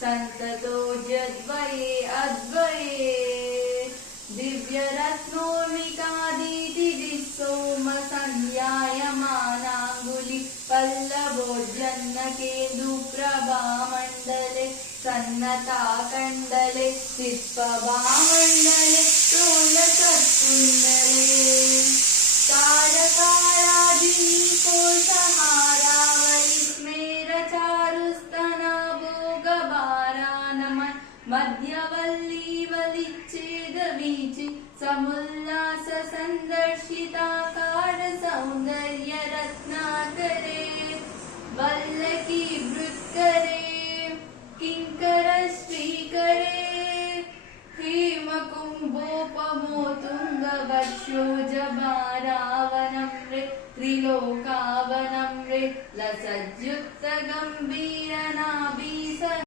सन्ततोऽद्वये अद्वये दिव्यरत्नोर्मिकादितिः सोमसंज्ञायमानाङ्गुलि पल्लवोज्जन्नकेन्दुप्रभामण्डले सन्नताकण्डले चित्पभामण्डले प्रोलसत्कुण्डले तारकाराजिनीकोसहारावलिस्मेरचारुस्तनाभोगभारानमन् मध्यवल्लीवलिच्छेदवीचि समुल्लास सन्दर्शिताकार सौन्दर्यरत्नाकरे वल्लकी वृत्करे किङ्कर श्रीकरे हेमकुम्भोपमोतुङ्गवर्षोजभारावनं रे त्रिलोकावनं रे लसज्युक्तगम्भीर